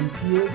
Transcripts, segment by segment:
MPs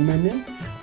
MNA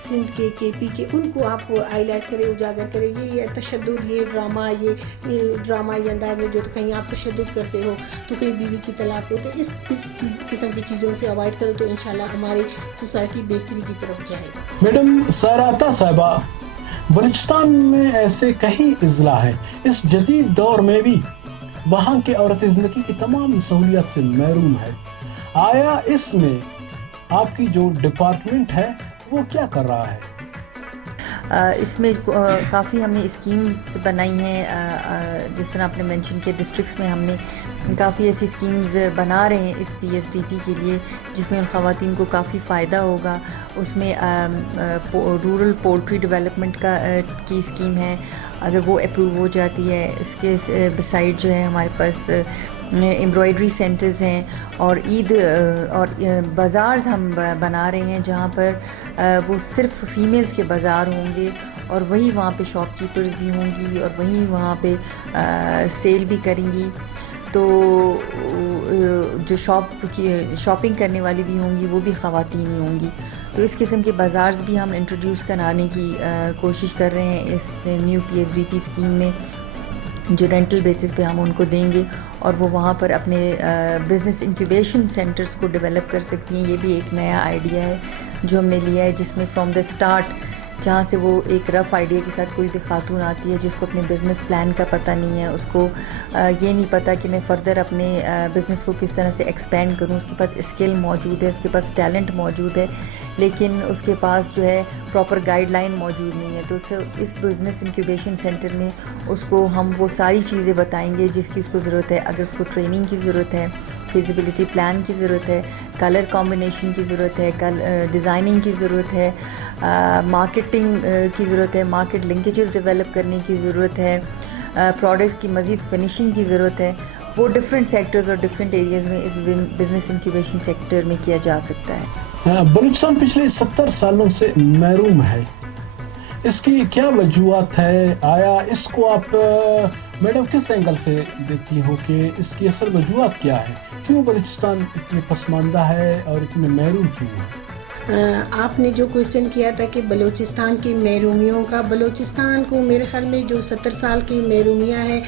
Sindh کے پی کے, ان کو آپ ہائی لائٹ کریں, اجاگر کریں. یہ تشدد, یہ ڈرامائی انداز میں جو کہیں آپ تشدد کرتے ہو تو کہیں بیوی کی طلاق ہو, تو اس قسم کی چیزوں سے اوائڈ کرو تو انشاءاللہ ہماری سوسائٹی بہتری کی طرف جائے گا. میڈم سائرہ عطا صاحبہ, بلوچستان میں ایسے کئی اضلاع ہیں, اس جدید دور میں بھی وہاں کے عورت زندگی کی تمام سہولیات سے محروم ہے. آیا اس میں آپ کی جو ڈپارٹمنٹ ہے وہ کیا کر رہا ہے؟ اس میں کافی ہم نے اسکیمز بنائی ہیں, جس طرح آپ نے مینشن کیا ڈسٹرکٹس میں ہم نے کافی ایسی اسکیمز بنا رہے ہیں اس پی ایس ڈی پی کے لیے, جس میں ان خواتین کو کافی فائدہ ہوگا. اس میں رورل پولٹری ڈیولپمنٹ کی اسکیم ہے, اگر وہ اپروو ہو جاتی ہے. اس کے بسائڈ جو ہے ہمارے پاس امبرائڈری سینٹرز ہیں, اور عید اور بازارز ہم بنا رہے ہیں جہاں پر وہ صرف فیمیلز کے بازار ہوں گے, اور وہی وہاں پہ شاپ کیپرز بھی ہوں گی, اور وہیں وہاں پہ سیل بھی کریں گی. تو جو شاپنگ کرنے والی بھی ہوں گی وہ بھی خواتین ہی ہوں گی. تو اس قسم کے بازارز بھی ہم انٹروڈیوس کرانے کی کوشش کر رہے ہیں اس new P S D P scheme میں, جو رینٹل بیسس پہ ہم ان کو دیں گے, اور وہ وہاں پر اپنے بزنس انکیوبیشن سینٹرز کو ڈیولپ کر سکتی ہیں. یہ بھی ایک نیا آئیڈیا ہے جو ہم نے لیا ہے, جس میں فرام دا اسٹارٹ, جہاں سے وہ ایک رف آئیڈیا کے ساتھ کوئی بھی خاتون آتی ہے جس کو اپنے بزنس پلان کا پتہ نہیں ہے, اس کو یہ نہیں پتہ کہ میں فردر اپنے بزنس کو کس طرح سے ایکسپینڈ کروں. اس کے پاس اسکل موجود ہے, اس کے پاس ٹیلنٹ موجود ہے, لیکن اس کے پاس جو ہے پراپر گائیڈ لائن موجود نہیں ہے. تو اس بزنس انکیوبیشن سینٹر میں اس کو ہم وہ ساری چیزیں بتائیں گے جس کی اس کو ضرورت ہے. اگر اس کو ٹریننگ کی ضرورت ہے, فیزیبلٹی پلان کی ضرورت ہے, کلر کمبینیشن کی ضرورت ہے, ڈیزائننگ کی ضرورت ہے, مارکیٹنگ کی ضرورت ہے, مارکیٹ لنکیجز ڈیولپ کرنے کی ضرورت ہے, پروڈکٹ کی مزید فنیشنگ کی ضرورت ہے, وہ ڈفرینٹ سیکٹرز اور ڈفرینٹ ایریاز میں اس بزنس انکیوبیشن سیکٹر میں کیا جا سکتا ہے. بلوچستان پچھلے 70 سالوں سے محروم ہے, اس کی کیا وجوہات ہے؟ آیا اس کو آپ میڈم کس اینگل سے دیکھتی ہو کہ اس کی اصل وجوہات کیا ہے؟ کیوں بلوچستان اتنے پسماندہ ہے اور اتنے محروم کیوں ہے؟ آپ نے جو کوشچن کیا تھا کہ بلوچستان کی محرومیوں کا, بلوچستان کو میرے خیال میں جو 70 سال کی محرومیاں ہیں,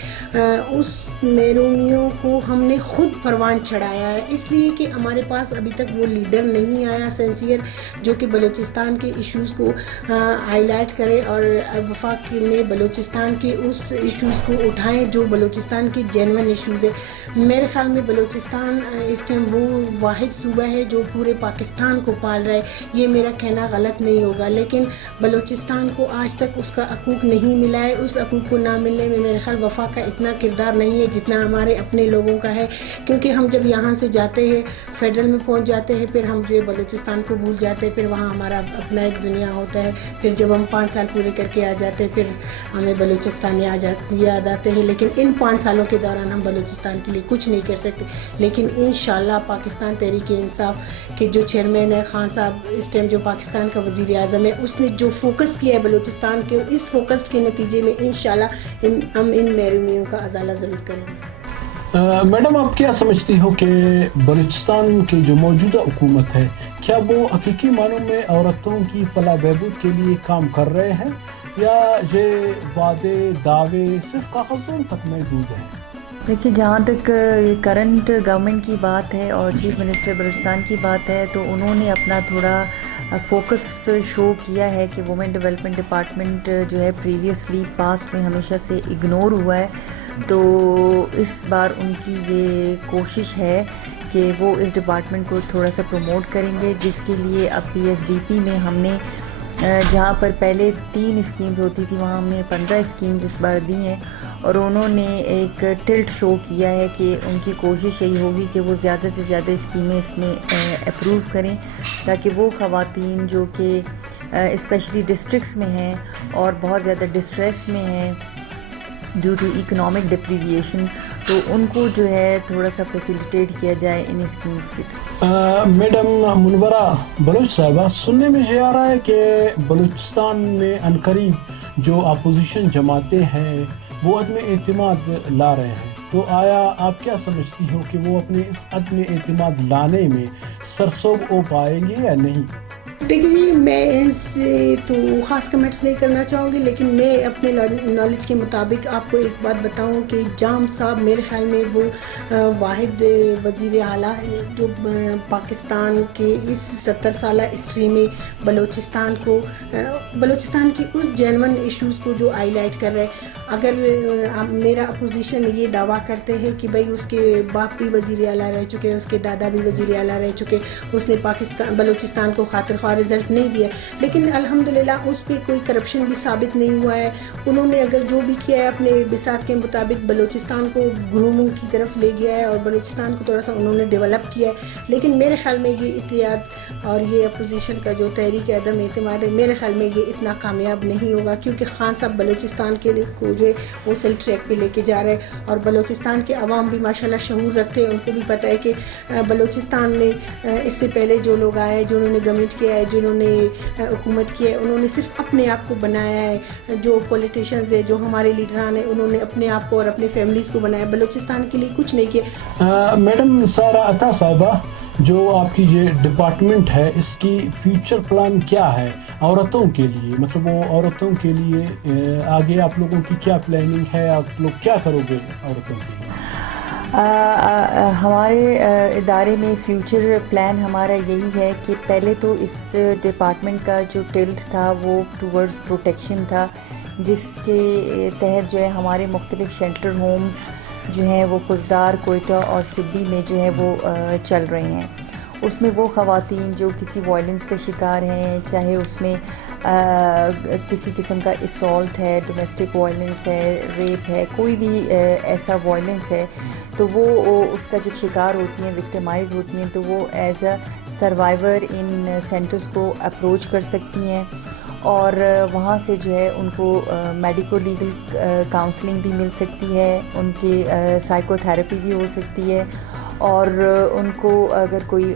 اس محرومیوں کو ہم نے خود پروان چڑھایا ہے, اس لیے کہ ہمارے پاس ابھی تک وہ لیڈر نہیں آیا سینسیئر جو کہ بلوچستان کے ایشوز کو ہائی لائٹ کرے اور وفاق میں بلوچستان کے اس ایشوز کو اٹھائیں جو بلوچستان کے جینون ایشوز ہے. میرے خیال میں بلوچستان اس ٹائم وہ واحد صوبہ ہے جو پورے پاکستان کو پال رہا ہے. یہ میرا کہنا غلط نہیں ہوگا, لیکن بلوچستان کو آج تک اس کا حقوق نہیں ملا ہے. اس حقوق کو نہ ملنے میں میرے خیال وفاق کا اتنا کردار نہیں ہے جتنا ہمارے اپنے لوگوں کا ہے, کیونکہ ہم جب یہاں سے جاتے ہیں فیڈرل میں پہنچ جاتے ہیں, پھر ہم جو بلوچستان کو بھول جاتے ہیں, پھر وہاں ہمارا اپنا ایک دنیا ہوتا ہے. پھر جب ہم 5 سال پورے کر کے آ جاتے ہیں پھر ہمیں بلوچستان یاد آتے ہیں, لیکن ان 5 سالوں کے دوران ہم بلوچستان کے لیے کچھ نہیں کر سکتے. لیکن انشاءاللہ پاکستان تحریک انصاف کے جو چیئرمین ہے خان صاحب, اس ٹائم جو پاکستان کا وزیر اعظم ہے, اس نے جو فوکس کیا ہے بلوچستان کے, اس فوکس کے نتیجے میں انشاءاللہ ہم ان محرومیوں کا ازالہ ضرور کریں گے. میڈم آپ کیا سمجھتی ہو کہ بلوچستان کی جو موجودہ حکومت ہے, کیا وہ حقیقی معنوں میں عورتوں کی فلاح بہبود کے لیے کام کر رہے ہیں, یا یہ وعدے دعوے صرف کاغذوں تک محدود ہیں؟ دیکھیے, جہاں تک کرنٹ گورنمنٹ کی بات ہے اور چیف منسٹر بلوچستان کی بات ہے, تو انہوں نے اپنا تھوڑا فوکس شو کیا ہے کہ وومن ڈیولپمنٹ ڈپارٹمنٹ جو ہے پریویسلی پاسٹ میں ہمیشہ سے اگنور ہوا ہے. تو اس بار ان کی یہ کوشش ہے کہ وہ اس ڈپارٹمنٹ کو تھوڑا سا پروموٹ کریں گے, جس کے لیے اب پی ایس ڈی پی میں ہم نے جہاں پر پہلے 3 اسکیمز ہوتی تھی وہاں ہم نے 15 اسکیمز اس بار دی ہیں, اور انہوں نے ایک ٹلٹ شو کیا ہے کہ ان کی کوشش یہی ہوگی کہ وہ زیادہ سے زیادہ اسکیمیں اس میں اپروو کریں, تاکہ وہ خواتین جو کہ اسپیشلی ڈسٹرکٹس میں ہیں اور بہت زیادہ ڈسٹریس میں ہیں ڈیو ٹو اکنامک ڈپریویشن, تو ان کو جو ہے تھوڑا سا فیسیلیٹیٹ کیا جائے ان اسکیمز کے تھرو. میڈم منورہ بلوچ صاحبہ, سننے میں یہ آ رہا ہے کہ بلوچستان میں عنقریب جو اپوزیشن جماعتیں ہیں وہ عدم اعتماد لا رہے ہیں, تو آیا آپ کیا سمجھتی ہو کہ وہ اپنے اس عدم اعتماد لانے میں سرسبز ہو پائیں گے یا نہیں؟ دیکھیے جی، میں اس سے تو خاص کمنٹس نہیں کرنا چاہوں گی، لیکن میں اپنے نالج کے مطابق آپ کو ایک بات بتاؤں کہ جام صاحب میرے خیال میں وہ واحد وزیر اعلیٰ ہے جو پاکستان کے اس 70 سالہ ہسٹری میں بلوچستان کی اس جینون ایشوز کو جو ہائی لائٹ کر رہے ہیں. اگر میرا اپوزیشن یہ دعویٰ کرتے ہیں کہ بھئی اس کے باپ بھی وزیر اعلیٰ رہ چکے، اس کے دادا بھی وزیر اعلیٰ رہ چکے، اس نے بلوچستان کو خاطر خواہ رزلٹ نہیں دیا، لیکن الحمدللہ اس پہ کوئی کرپشن بھی ثابت نہیں ہوا ہے. انہوں نے اگر جو بھی کیا ہے اپنے بساط کے مطابق بلوچستان کو گرومنگ کی طرف لے گیا ہے اور بلوچستان کو تھوڑا سا انہوں نے ڈیولپ کیا ہے. لیکن میرے خیال میں یہ اتحاد اور یہ اپوزیشن کا جو تحریک عدم اعتماد ہے، میرے خیال میں یہ اتنا کامیاب نہیں ہوگا، کیونکہ خان صاحب بلوچستان کے کو جو ہے وہ صحیح ٹریک پہ لے کے جا رہے ہیں. اور بلوچستان کے عوام بھی ماشاءاللہ شعور رکھتے ہیں، ان کو بھی پتہ ہے کہ بلوچستان میں اس سے پہلے جو لوگ آئے ہیں، جنہوں نے گورنمنٹ کیا ہے، جنہوں نے حکومت کی ہے، انہوں نے صرف اپنے آپ کو بنایا ہے. جو پولیٹیشنز ہیں، جو ہمارے لیڈران ہیں، انہوں نے اپنے آپ کو اور اپنے فیملیز کو بنایا، بلوچستان کے لیے کچھ نہیں کیا. میڈم سارہ عطا صاحبہ، جو آپ کی یہ ڈپارٹمنٹ ہے، اس کی فیوچر پلان کیا ہے عورتوں کے لیے؟ مطلب وہ عورتوں کے لیے آگے آپ لوگوں کی کیا پلاننگ ہے؟ آپ لوگ کیا کرو گے عورتوں کے لیے؟ ہمارے ادارے میں فیوچر پلان ہمارا یہی ہے کہ پہلے تو اس ڈپارٹمنٹ کا جو ٹلٹ تھا وہ ٹورڈز پروٹیکشن تھا، جس کے تحت جو ہے ہمارے مختلف شیلٹر ہومز جو ہیں وہ خزدار، کوئٹہ اور سدی میں جو ہے وہ چل رہے ہیں. اس میں وہ خواتین جو کسی وائلنس کا شکار ہیں، چاہے اس میں کسی قسم کا اسالٹ ہے، ڈومیسٹک وائلنس ہے، ریپ ہے، کوئی بھی ایسا وائلنس ہے، تو وہ اس کا جب شکار ہوتی ہیں، وکٹمائز ہوتی ہیں، تو وہ as a survivor in centres کو اپروچ کر سکتی ہیں، اور وہاں سے جو ہے ان کو میڈیکو لیگل کاؤنسلنگ بھی مل سکتی ہے، ان کی سائیکو تھیراپی بھی ہو سکتی ہے، اور ان کو اگر کوئی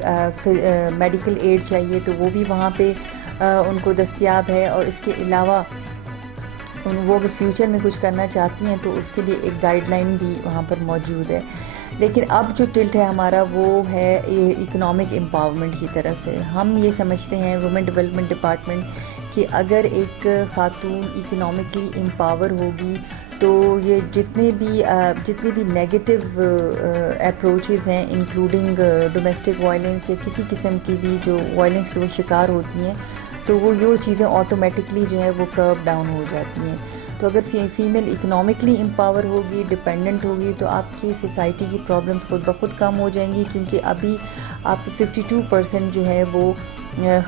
میڈیکل ایڈ چاہیے تو وہ بھی وہاں پہ ان کو دستیاب ہے. اور اس کے علاوہ وہ اگر فیوچر میں کچھ کرنا چاہتی ہیں تو اس کے لیے ایک گائیڈ لائن بھی وہاں پر موجود ہے. لیکن اب جو ٹلٹ ہے ہمارا وہ ہے اکنامک امپاورمنٹ کی طرف سے. ہم یہ سمجھتے ہیں وومن ڈیولپمنٹ ڈپارٹمنٹ کہ اگر ایک خاتون اکنامکلی امپاور ہوگی تو یہ جتنے بھی نیگیٹو اپروچز ہیں، انکلوڈنگ ڈومیسٹک وائلنس یا کسی قسم کی بھی جو وائلنس کے وہ شکار ہوتی ہیں، تو وہ یہ چیزیں آٹومیٹکلی جو ہے وہ کرو ڈاؤن ہو جاتی ہیں. تو اگر فیمیل اکنامکلی امپاور ہوگی، ڈپینڈنٹ ہوگی، تو آپ کی سوسائٹی کی پرابلمس خود بخود کم ہو جائیں گی، کیونکہ ابھی آپ 52% جو ہے وہ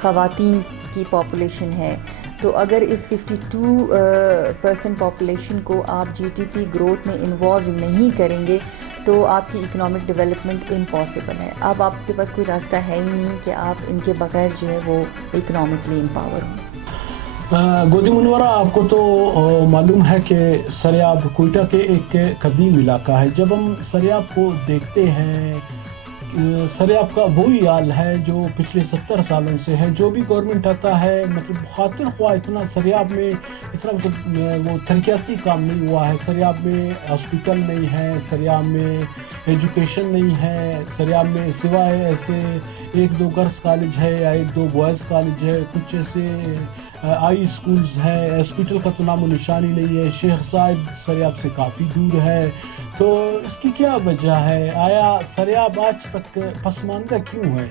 خواتین کی پاپولیشن ہے. تو اگر اس 52% پاپولیشن کو آپ جی ٹی پی گروتھ میں انوالو نہیں کریں گے تو آپ کی اکنامک ڈیولپمنٹ امپاسبل ہے. اب آپ کے پاس کوئی راستہ ہے ہی نہیں کہ آپ ان کے بغیر جو ہے وہ اکنامکلی امپاور ہوں. گودی منورہ، آپ کو تو معلوم ہے کہ سریاب کوئٹہ کے ایک قدیم علاقہ ہے. جب ہم سریاب کو دیکھتے ہیں، سریاب کا وہی حال ہے جو پچھلے 70 سالوں سے ہے. جو بھی گورنمنٹ آتا ہے، مطلب خاطر خواہ اتنا سریاب میں اتنا مطلب وہ ترقیاتی کام نہیں ہوا ہے. سریاب میں ہاسپٹل نہیں ہے، سریاب میں ایجوکیشن نہیں ہے، سریاب میں سوائے ایسے 1-2 گرلس کالج ہے یا 1-2 بوائز کالج ہے، کچھ ایسے آئی اسکولز ہیں. ہاسپٹل کا تو نام و نشان ہی نہیں ہے. شیخ زائد سریاب سے کافی دور ہے. تو اس کی کیا وجہ ہے؟ آیا سریاب آج تک پسماندہ کیوں ہے؟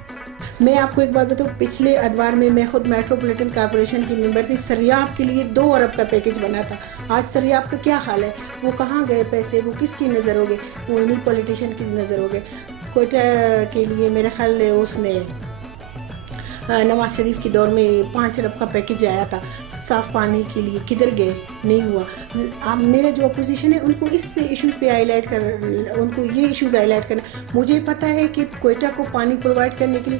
میں آپ کو ایک بات بتاؤں، پچھلے ادوار میں خود میٹروپولیٹن کارپوریشن کی ممبر تھی. سریاب کے لیے 2 ارب کا پیکج بنا تھا. آج سریاب کا کیا حال ہے؟ وہ کہاں گئے پیسے؟ وہ کس کی نظر ہو گئے؟ وہ انہیں پولیٹیشین کی نظر ہو گئے. کوئٹہ کے لیے میرے خیال میں اس میں نواز شریف کے دور میں 5 ارب کا پیکج آیا تھا صاف پانی کے لیے. کدھر گئے؟ نہیں ہوا. میرا جو اپوزیشن ہے ان کو اس ایشوز پہ ہائی لائٹ ان کو یہ ایشوز ہائی لائٹ کرنا. مجھے پتہ ہے کہ کوئٹہ کو پانی پرووائڈ کرنے کے لیے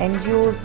NGOs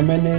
MNA